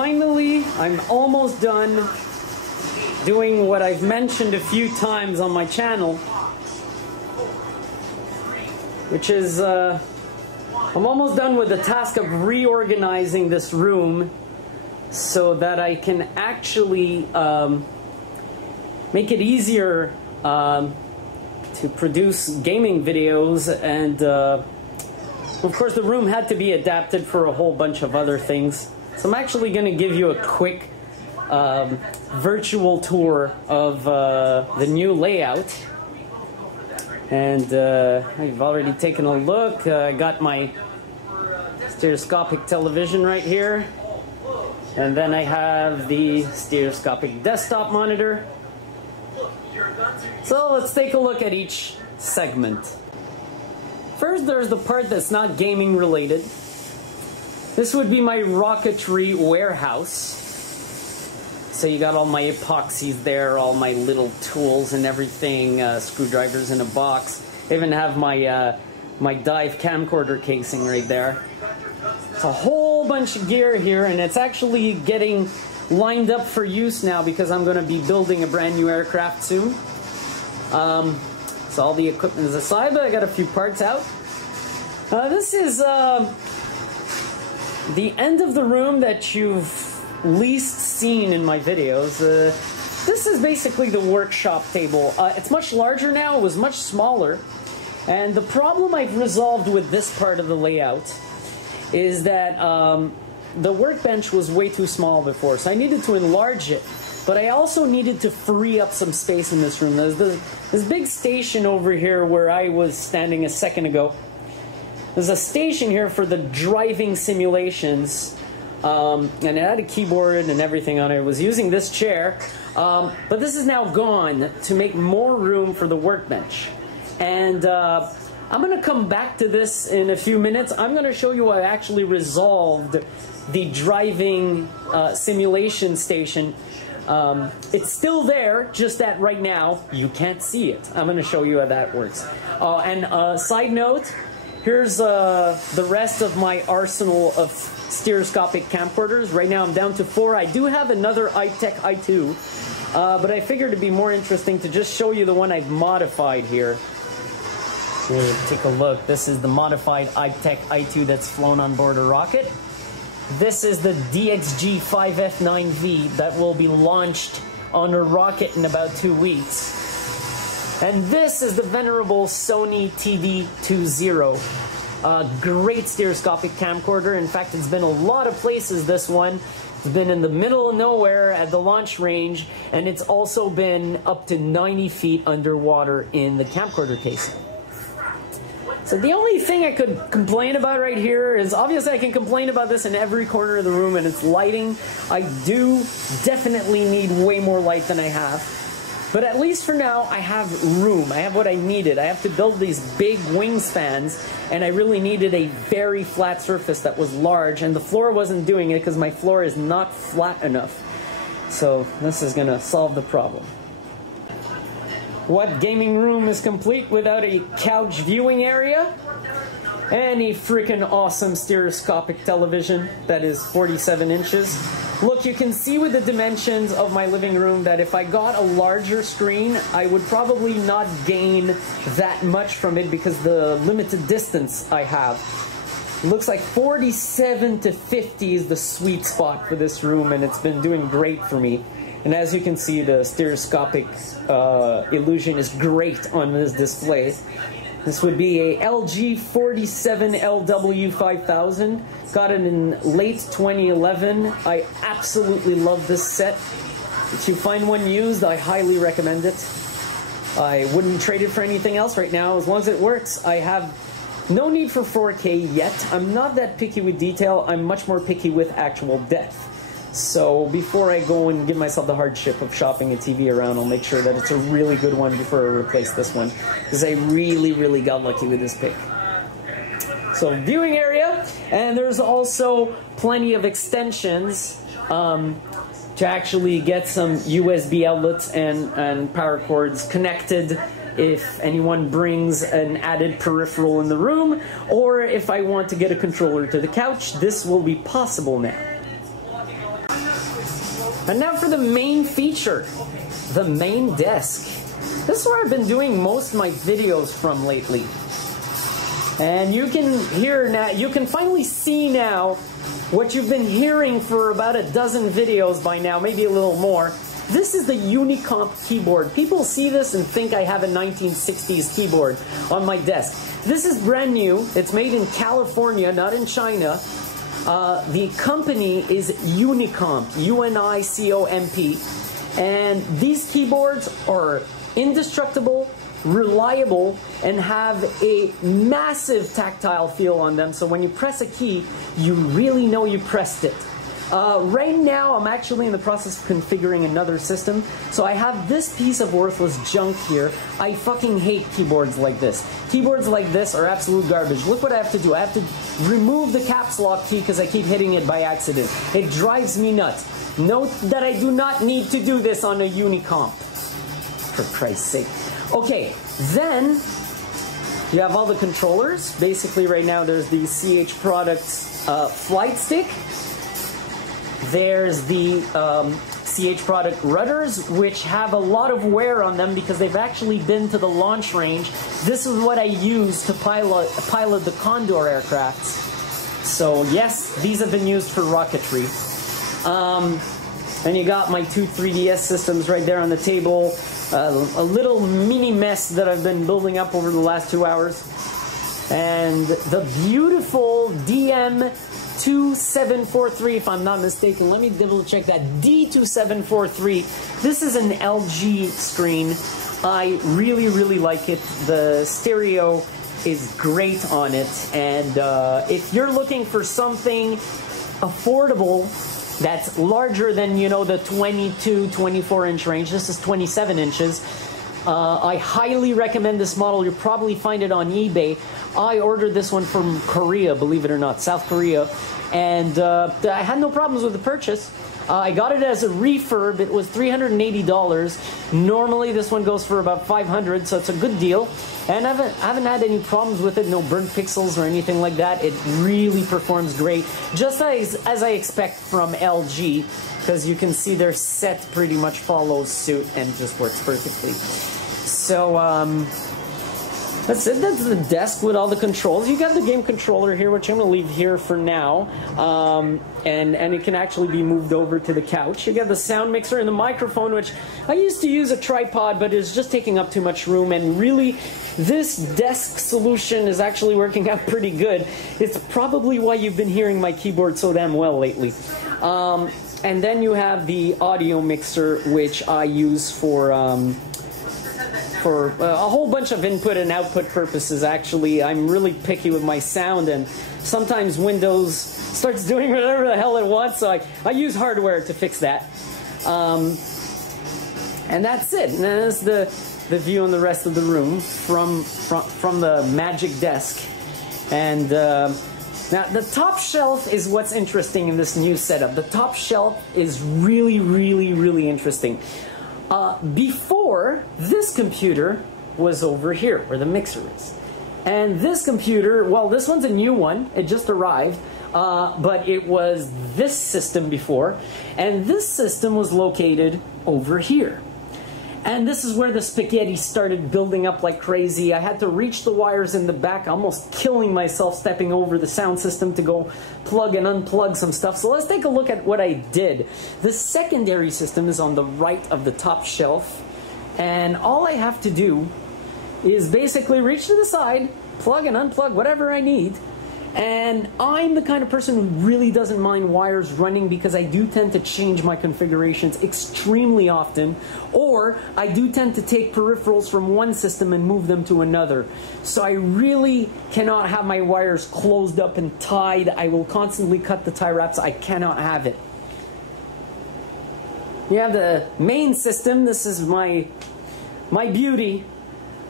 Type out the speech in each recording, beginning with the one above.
finally, I'm almost done doing what I've mentioned a few times on my channel, which is I'm almost done with the task of reorganizing this room so that I can actually make it easier to produce gaming videos. And of course the room had to be adapted for a whole bunch of other things. So I'm actually going to give you a quick virtual tour of the new layout. And I've already taken a look. I got my stereoscopic television right here. And then I have the stereoscopic desktop monitor. So let's take a look at each segment. First, there's the part that's not gaming related. This would be my rocketry warehouse. So you got all my epoxies there, all my little tools and everything, screwdrivers in a box. I even have my my dive camcorder casing right there. It's a whole bunch of gear here, and it's actually getting lined up for use now because I'm going to be building a brand new aircraft soon. So all the equipment is aside, but I got a few parts out. This is the end of the room that you've least seen in my videos. This is basically the workshop table. It's much larger now. It was much smaller. And the problem I've resolved with this part of the layout is that the workbench was way too small before, so I needed to enlarge it. But I also needed to free up some space in this room. There's this big station over here where I was standing a second ago. There's a station here for the driving simulations. And it had a keyboard and everything on it. I was using this chair, but this is now gone to make more room for the workbench. And I'm going to come back to this in a few minutes. I'm going to show you I actually resolved the driving simulation station. It's still there, just that right now you can't see it. I'm going to show you how that works. And side note, here's the rest of my arsenal of stereoscopic camcorders. Right now I'm down to 4. I do have another iTech i2, but I figured it'd be more interesting to just show you the one I've modified here. Here, take a look. This is the modified iTech i2 that's flown on board a rocket. This is the DXG5F9V that will be launched on a rocket in about 2 weeks. And this is the venerable Sony TD20. Great stereoscopic camcorder. In fact, it's been a lot of places, this one. It's been in the middle of nowhere at the launch range, and it's also been up to 90 feet underwater in the camcorder casing. So the only thing I could complain about right here is, obviously I can complain about this in every corner of the room, and it's lighting. I do definitely need way more light than I have. But at least for now, I have room. I have what I needed. I have to build these big wingspans, and I really needed a very flat surface that was large, and the floor wasn't doing it because my floor is not flat enough. So this is going to solve the problem. What gaming room is complete without a couch viewing area? And a freaking awesome stereoscopic television that is 47 inches. Look, you can see with the dimensions of my living room that if I got a larger screen, I would probably not gain that much from it because the limited distance I have. It looks like 47 to 50 is the sweet spot for this room, and it's been doing great for me. And as you can see, the stereoscopic illusion is great on this display. This would be a LG 47LW5000. Got it in late 2011. I absolutely love this set. If you find one used, I highly recommend it. I wouldn't trade it for anything else right now. As long as it works, I have no need for 4K yet. I'm not that picky with detail. I'm much more picky with actual depth. So before I go and give myself the hardship of shopping a TV around, I'll make sure that it's a really good one before I replace this one, because I really got lucky with this pick. So viewing area, and there's also plenty of extensions to actually get some USB outlets and power cords connected if anyone brings an added peripheral in the room, or if I want to get a controller to the couch. This will be possible now. And now for the main feature, the main desk. This is where I've been doing most of my videos from lately. And you can hear now, you can finally see now what you've been hearing for about a dozen videos by now, maybe a little more. This is the Unicomp keyboard. People see this and think I have a 1960s keyboard on my desk. This is brand new. It's made in California, not in China. The company is Unicomp, U-N-I-C-O-M-P. And these keyboards are indestructible, reliable, and have a massive tactile feel on them. So when you press a key, you really know you pressed it. Right now, I'm actually in the process of configuring another system. So I have this piece of worthless junk here. I fucking hate keyboards like this. Keyboards like this are absolute garbage. Look what I have to do. I have to remove the caps lock key because I keep hitting it by accident. It drives me nuts. Note that I do not need to do this on a Unicomp. For Christ's sake. Okay, then you have all the controllers. Basically, right now, there's the CH Products flight stick. There's the CH Product rudders, which have a lot of wear on them because they've actually been to the launch range. This is what I use to pilot the Condor aircrafts. So yes, these have been used for rocketry. And you got my two 3DS systems right there on the table. A little mini mess that I've been building up over the last 2 hours. And the beautiful DM2743, if I'm not mistaken. Let me double check that. D2743. This is an LG screen. I really, really like it. The stereo is great on it. And if you're looking for something affordable that's larger than, you know, the 22, 24-inch range. This is 27 inches. I highly recommend this model. You'll probably find it on eBay. I ordered this one from Korea, believe it or not, South Korea. And I had no problems with the purchase. I got it as a refurb. It was $380. Normally, this one goes for about $500, so it's a good deal. And I haven't had any problems with it, no burnt pixels or anything like that. It really performs great, just as I expect from LG, because you can see their set pretty much follows suit and just works perfectly. So, that's it. That's the desk with all the controls. You got the game controller here, which I'm going to leave here for now. And it can actually be moved over to the couch. You got the sound mixer and the microphone, which I used to use a tripod, but it's just taking up too much room. And really, this desk solution is actually working out pretty good. It's probably why you've been hearing my keyboard so damn well lately. And then you have the audio mixer, which I use for a whole bunch of input and output purposes. Actually, I'm really picky with my sound, and sometimes Windows starts doing whatever the hell it wants, so I use hardware to fix that. And that's it. And that's the view on the rest of the room from the magic desk. And now the top shelf is what's interesting in this new setup. The top shelf is really, really, really interesting. Before, this computer was over here, where the mixer is. And this computer, well, this one's a new one. It just arrived. But it was this system before. And this system was located over here. And this is where the spaghetti started building up like crazy. I had to reach the wires in the back, almost killing myself stepping over the sound system to go plug and unplug some stuff. So let's take a look at what I did. The secondary system is on the right of the top shelf. And all I have to do is basically reach to the side, plug and unplug whatever I need. And I'm the kind of person who really doesn't mind wires running because I do tend to change my configurations extremely often, or I do tend to take peripherals from one system and move them to another. So I really cannot have my wires closed up and tied. I will constantly cut the tie wraps. I cannot have it. You have the main system. This is my beauty.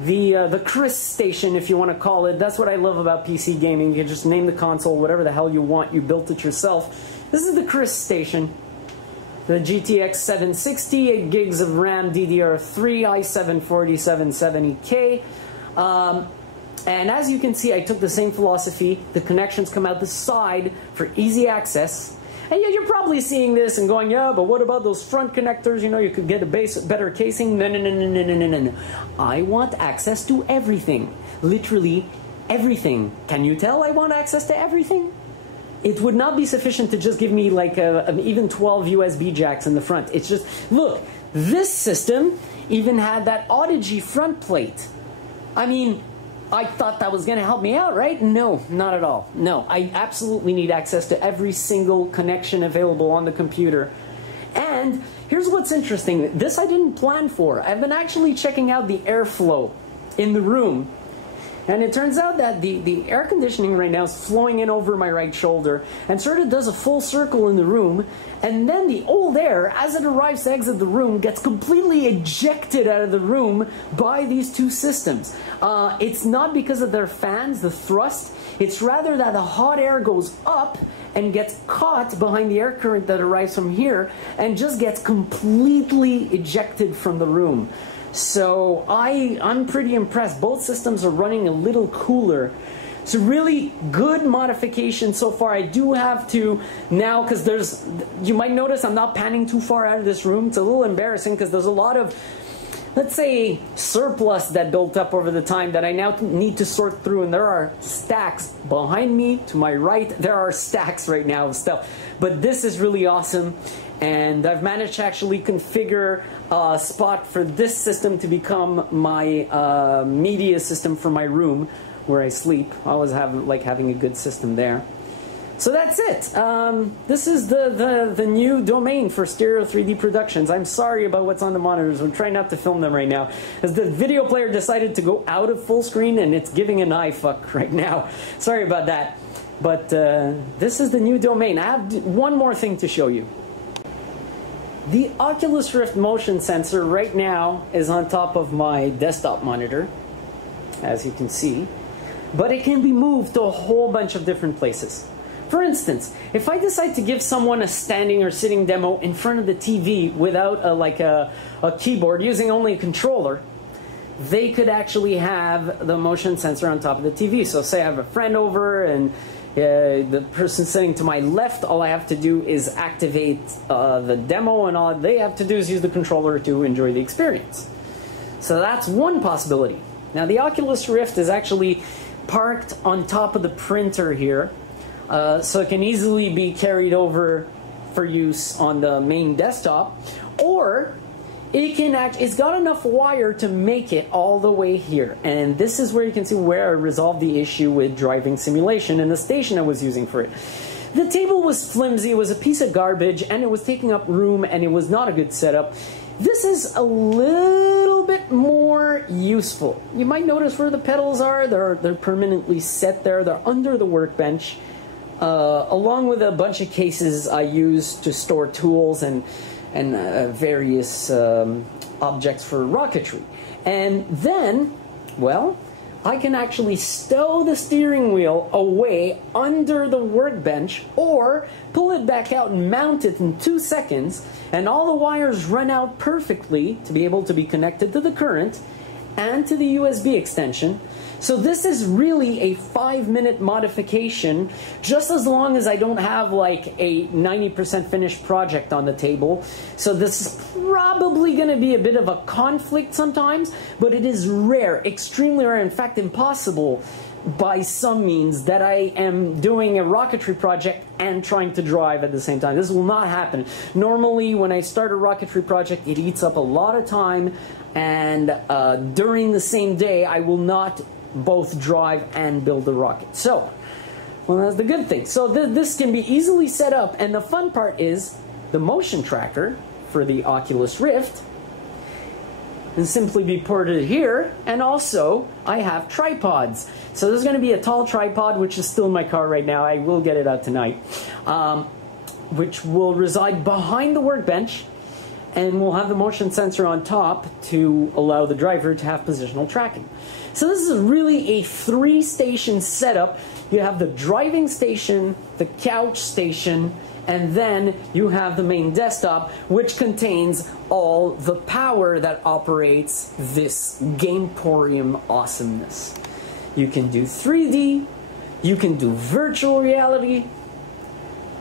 The Chris station, if you want to call it. That's what I love about PC gaming. You can just name the console whatever the hell you want. You built it yourself. This is the Chris station. The GTX 760, 8 gigs of RAM, DDR3, i7-4770K. And as you can see, I took the same philosophy. The connections come out the side for easy access. And yeah, you're probably seeing this and going, yeah, but what about those front connectors? You know, you could get a better casing. No, no, no, no, no, no, no, no. I want access to everything. Literally everything. Can you tell I want access to everything? It would not be sufficient to just give me like even 12 USB jacks in the front. It's just, look, this system even had that Audigy front plate. I mean, I thought that was going to help me out, right? No, not at all. No, I absolutely need access to every single connection available on the computer. And here's what's interesting. This I didn't plan for. I've been actually checking out the airflow in the room. And it turns out that the air conditioning right now is flowing in over my right shoulder and sort of does a full circle in the room. And then the old air, as it arrives to exit the room, gets completely ejected out of the room by these two systems. It's not because of their fans, the thrust. It's rather that the hot air goes up and gets caught behind the air current that arrives from here and just gets completely ejected from the room. So I'm pretty impressed. Both systems are running a little cooler. It's a really good modification so far. I do have to now, because you might notice I'm not panning too far out of this room. It's a little embarrassing because there's a lot of, let's say, surplus that built up over the time that I now need to sort through. And there are stacks behind me, to my right. There are stacks right now of stuff. But this is really awesome. And I've managed to actually configure a spot for this system to become my media system for my room where I sleep. I always like having a good system there. So that's it. This is the new domain for Stereo 3D Productions. I'm sorry about what's on the monitors. I'm trying not to film them right now, as the video player decided to go out of full screen and it's giving an eye fuck right now. Sorry about that. But this is the new domain. I have one more thing to show you. The Oculus Rift motion sensor right now is on top of my desktop monitor, as you can see, but it can be moved to a whole bunch of different places. For instance, if I decide to give someone a standing or sitting demo in front of the TV without a keyboard, using only a controller, they could actually have the motion sensor on top of the TV. So say I have a friend over and the person sitting to my left, all I have to do is activate the demo, and all they have to do is use the controller to enjoy the experience. So that's one possibility. Now the Oculus Rift is actually parked on top of the printer here, so it can easily be carried over for use on the main desktop, or it's got enough wire to make it all the way here. And this is where you can see where I resolved the issue with driving simulation and the station I was using for it. The table was flimsy, it was a piece of garbage, and it was taking up room, and it was not a good setup. This is a little bit more useful. You might notice where the pedals are. They're permanently set there. They're under the workbench, along with a bunch of cases I use to store tools and various objects for rocketry. And then, well, I can actually stow the steering wheel away under the workbench or pull it back out and mount it in 2 seconds, and all the wires run out perfectly to be able to be connected to the current and to the USB extension. So this is really a 5-minute modification, just as long as I don't have like a 90% finished project on the table. So this is probably going to be a bit of a conflict sometimes, but it is rare, extremely rare, in fact impossible by some means, that I am doing a rocketry project and trying to drive at the same time. This will not happen. Normally when I start a rocketry project, it eats up a lot of time, and during the same day I will not both drive and build the rocket. So, well, that's the good thing. So this can be easily set up, and the fun part is the motion tracker for the Oculus Rift can simply be ported here, and also I have tripods. So there's going to be a tall tripod, which is still in my car right now. I will get it out tonight, which will reside behind the workbench, and we'll have the motion sensor on top to allow the driver to have positional tracking. So this is really a 3-station setup. You have the driving station, the couch station, and then you have the main desktop, which contains all the power that operates this Gameporium awesomeness. You can do 3D, you can do virtual reality,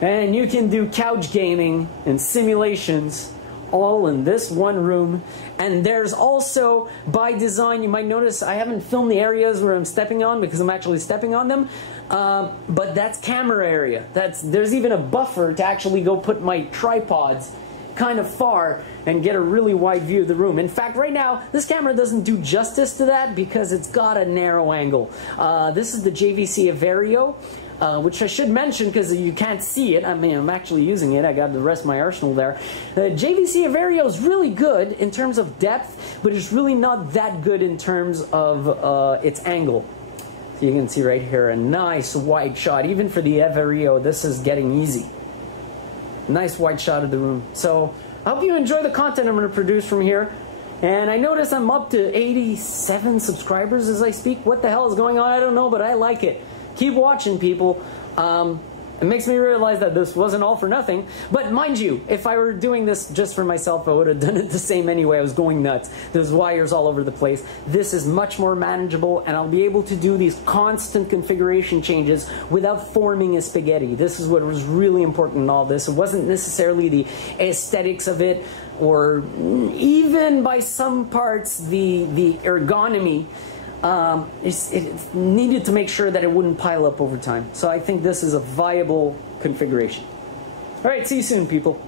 And you can do couch gaming and simulations all in this one room. And there's also, by design, you might notice I haven't filmed the areas where I'm stepping on because I'm actually stepping on them. But that's camera area. There's even a buffer to actually go put my tripods kind of far and get a really wide view of the room. In fact, right now, this camera doesn't do justice to that because it's got a narrow angle. This is the JVC Averio, which I should mention because you can't see it. I mean, I'm actually using it. I got the rest of my arsenal there. The JVC Averio is really good in terms of depth, but it's really not that good in terms of its angle. So you can see right here a nice wide shot. Even for the Averio, this is getting easy. Nice wide shot of the room. So I hope you enjoy the content I'm going to produce from here. And I notice I'm up to 87 subscribers as I speak. What the hell is going on? I don't know, but I like it. Keep watching, people. It makes me realize that this wasn't all for nothing. But mind you, if I were doing this just for myself, I would have done it the same anyway. I was going nuts. There's wires all over the place. This is much more manageable, and I'll be able to do these constant configuration changes without forming a spaghetti. This is what was really important in all this. It wasn't necessarily the aesthetics of it, or even by some parts the ergonomy. It needed to make sure that it wouldn't pile up over time. So I think this is a viable configuration. Alright, see you soon, people.